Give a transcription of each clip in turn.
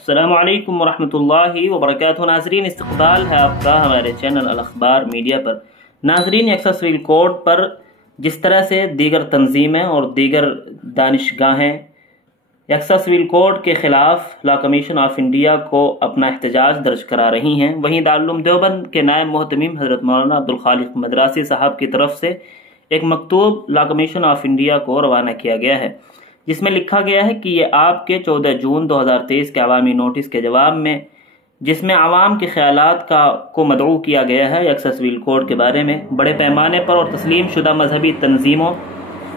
السلام علیکم ورحمۃ اللہ وبرکاتہ۔ ناظرین، استقبال ہے آپ کا ہمارے چینل الاخبار میڈیا پر۔ ناظرین، یکساں سول کوڈ پر جس طرح سے دیگر تنظیمیں اور دیگر دانشگاہیں یکساں سول کوڈ کے خلاف لا کمیشن آف انڈیا کو اپنا احتجاج درج کرا رہی ہیں، وہیں دارالعلوم دیوبند کے نائب محتمم حضرت مولانا عبدالخالق مدراسی صاحب کی طرف سے ایک مکتوب لا کمیشن آف انڈیا کو روانہ کیا گیا ہے، جس میں لکھا گیا ہے کہ یہ آپ کے 14 جون 2023 کے عوامی نوٹس کے جواب میں، جس میں عوام کے خیالات کو مدعو کیا گیا ہے یکساں سول کوڈ کے بارے میں، بڑے پیمانے پر اور تسلیم شدہ مذہبی تنظیموں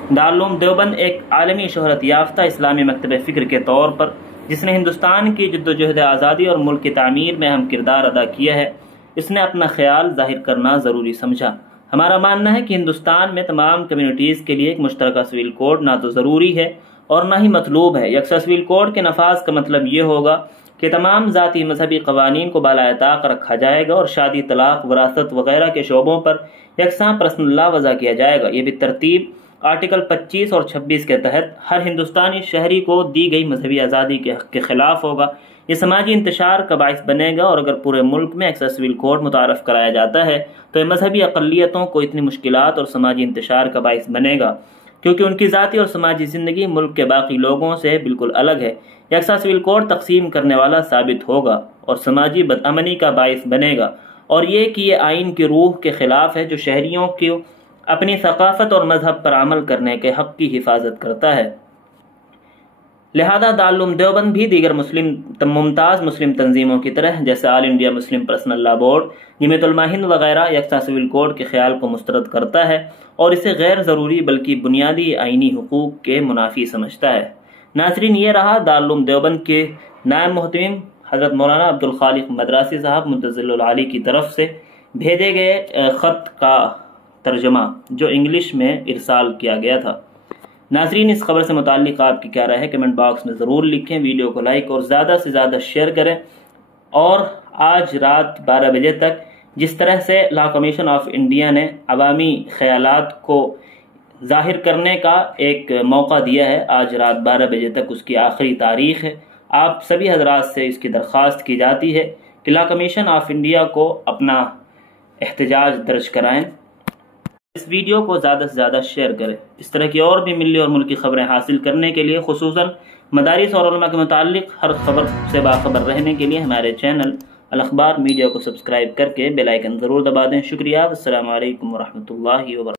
دارالعلوم دیوبند ایک عالمی شہرت یافتہ اسلامی مکتب فکر کے طور پر، جس نے ہندوستان کی جدوجہد آزادی اور ملک کی تعمیر میں اہم کردار ادا کیا ہے، اس نے اپنا خیال ظاہر کرنا ضروری سمجھا۔ ہمارا ماننا ہے کہ ہندوستان میں تمام کمیونٹیز کے لیے ایک مشترکہ سول کوڈ نہ تو ضروری ہے اور نہ ہی مطلوب ہے۔ یکساں سول کوڈ کے نفاذ کا مطلب یہ ہوگا کہ تمام ذاتی مذہبی قوانین کو بالائے طاق رکھا جائے گا اور شادی، طلاق، وراثت وغیرہ کے شعبوں پر یکساں پرسنل لا وضع کیا جائے گا۔ یہ بالترتیب آرٹیکل 25 اور 26 کے تحت ہر ہندوستانی شہری کو دی گئی مذہبی آزادی کے حق کے خلاف ہوگا۔ یہ سماجی انتشار کا باعث بنے گا، اور اگر پورے ملک میں یکساں سول کوڈ متعارف کرایا جاتا ہے تو یہ مذہبی اقلیتوں کو اتنی مشکلات اور سماجی انتشار کا باعث بنے گا، کیونکہ ان کی ذاتی اور سماجی زندگی ملک کے باقی لوگوں سے بالکل الگ ہے۔ یکساں سول کوڈ تقسیم کرنے والا ثابت ہوگا اور سماجی بدامنی کا باعث بنے گا، اور یہ کہ یہ آئین کی روح کے خلاف ہے جو شہریوں کو اپنی ثقافت اور مذہب پر عمل کرنے کے حق کی حفاظت کرتا ہے۔ لہذا دارالعلوم دیوبند بھی دیگر ممتاز مسلم تنظیموں کی طرح جیسے آل انڈیا مسلم پرسنل لا بورڈ، جمعیت علماء ہند وغیرہ یکساں سول کوڈ کے خیال کو مسترد کرتا ہے اور اسے غیر ضروری بلکہ بنیادی آئینی حقوق کے منافی سمجھتا ہے۔ ناظرین، یہ رہا دارالعلوم دیوبند کے نائب محتمم حضرت مولانا عبدالخالق مدراسی صاحب متظل العالی کی طرف سے بھیجے گئے خط کا ترجمہ جو انگلش میں ارسال کیا گیا تھا۔ ناظرین، اس خبر سے متعلق آپ کی کیا رائے ہے کمنٹ باکس میں ضرور لکھیں، ویڈیو کو لائک اور زیادہ سے زیادہ شیئر کریں، اور آج رات 12 بجے تک جس طرح سے لا کمیشن آف انڈیا نے عوامی خیالات کو ظاہر کرنے کا ایک موقع دیا ہے، آج رات 12 بجے تک اس کی آخری تاریخ ہے۔ آپ سبھی حضرات سے اس کی درخواست کی جاتی ہے کہ لا کمیشن آف انڈیا کو اپنا احتجاج درج کرائیں۔ اس ویڈیو کو زیادہ سے زیادہ شیئر کریں۔ اس طرح کی اور بھی ملی اور ملکی خبریں حاصل کرنے کے لیے، خصوصاً مدارس اور علماء کے متعلق ہر خبر سے باخبر رہنے کے لیے ہمارے چینل الاخبار میڈیا کو سبسکرائب کر کے بیل آئیکن ضرور دبا دیں۔ شکریہ۔ السلام علیکم ورحمۃ اللہ وبرکاتہ۔